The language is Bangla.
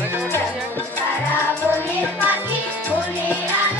সারা বনের পাখি ঘুরে আলো।